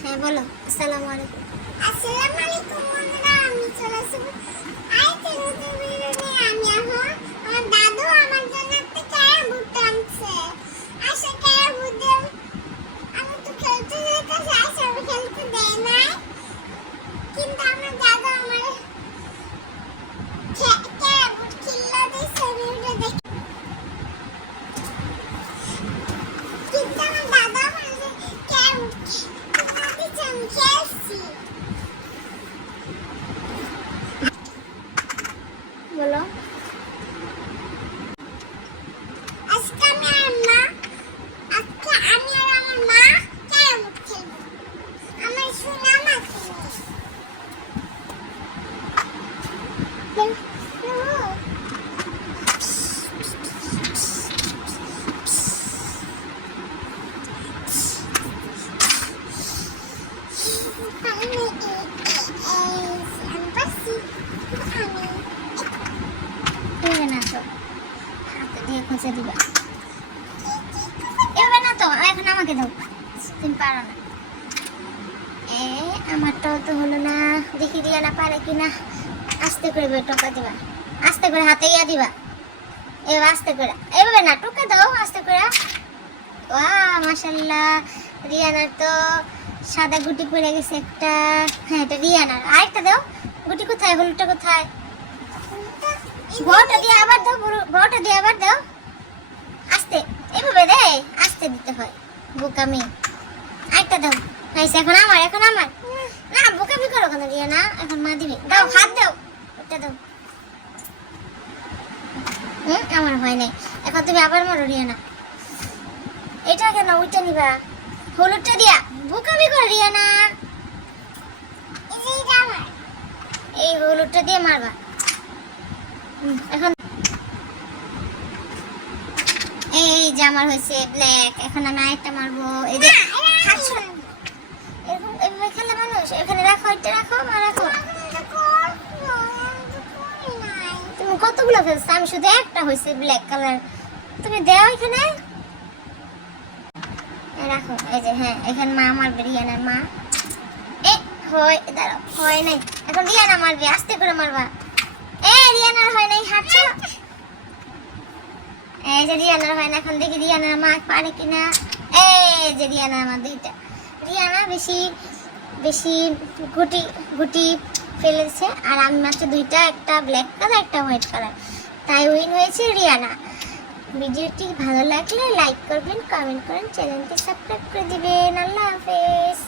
হ্যাঁ বলো। আসসালামু আলাইকুম। আসসালামু আলাইকুম বন্ধুরা আমি চলে আসব আই তেলুগু ভিডিও নিয়ে আমি এখন আমার দাদু আমার জন্য একটা ক্যারাম বোর্ড আনছে আসলে ক্যারাম বোর্ড দিয়ে আমি তো খেলতে যেতেছি আসলে আমি খেলতে দেয় নাই কিন্তু আমার দাদু আমার ক্যারাম বোর্ড খেললা দিয়েছে ভিডিও দেখে কিন্তু আমার দাদু আমার ক্যারাম বোর্ড খেললা দিয়েছে আমি খেলছি বলো আজকে আমি আর মা আজকে আমি আর আমার মা ক্যারাম খেলব আমার সোনা মাকে এভাবে খসে দিবা তো তো হলো না দেখি দিয়া না পারে কি না আস্তে করে টোকা দিবা আস্তে করে হাতে ইয়া দিবা এবার আস্তে করে এভাবে না টোকা দাও আস্তে করে ওয়া মাশাল্লাহ রিয়ানার তো সাদা গুটি পড়ে গেছে একটা হ্যাঁ এটা রিয়ানার আরেকটা দাও। গুটি কোথায়? হলুদটা কোথায়? বড়টা দিয়ে আবার দাও, বড়- বড়টা দিয়ে আবার দাও। আস্তে। এভাবে দে, আস্তে দিতে হয়। বোকামি। আরেকটা দাও। হয়েছে এখন আমার এখন আমার। না, বোকামি করো কেন রিয়া না এখন মা দিবে। দাও, হাত দাও। ওটা দাও। হুম, আমার হয় নাই। এখন তুমি আবার মারো রিয়া না এটা কেন? ওইটা নিবা। হলুদটা দিয়া। বোকামি করো রিয়া না। এই হলুদটা দিয়ে মারবা। এখন এই যে আমার হয়েছে ব্ল্যাক এখন আমি আরেকটা মারবো। এই যে এরকম এভাবে খেলে মানুষ এখানে রাখো এটা রাখো মা রাখো। তুমি কতগুলো ফেলছো আমি শুধু একটা হয়েছে ব্ল্যাক কালার তুমি দেও এখানে। রাখো। এই যে হ্যাঁ এখানে মা মা। এ, হয়, দাঁড়াও, হয় নাই। এখন রিয়ানা আস্তে করে মারবা। এ, রিয়ানার হয় নাই এই যে, রিয়ানার হয় না, এখন দেখি রিয়ানার মা পারে কিনা। এই যে রিয়ানা আমার দুইটা। রিয়ানা বেশি বেশি গুটি গুটি ফেলেছে, আর আমি মাত্র দুইটা, একটা ব্ল্যাক কালার একটা হোয়াইট কালার তাই উইন হয়েছে রিয়ানা। ভিডিওটি ভালো লাগলে লাইক করবেন কমেন্ট করেন চ্যানেলটি সাবস্ক্রাইব করে দিবেন। আল্লাহ হাফেজ।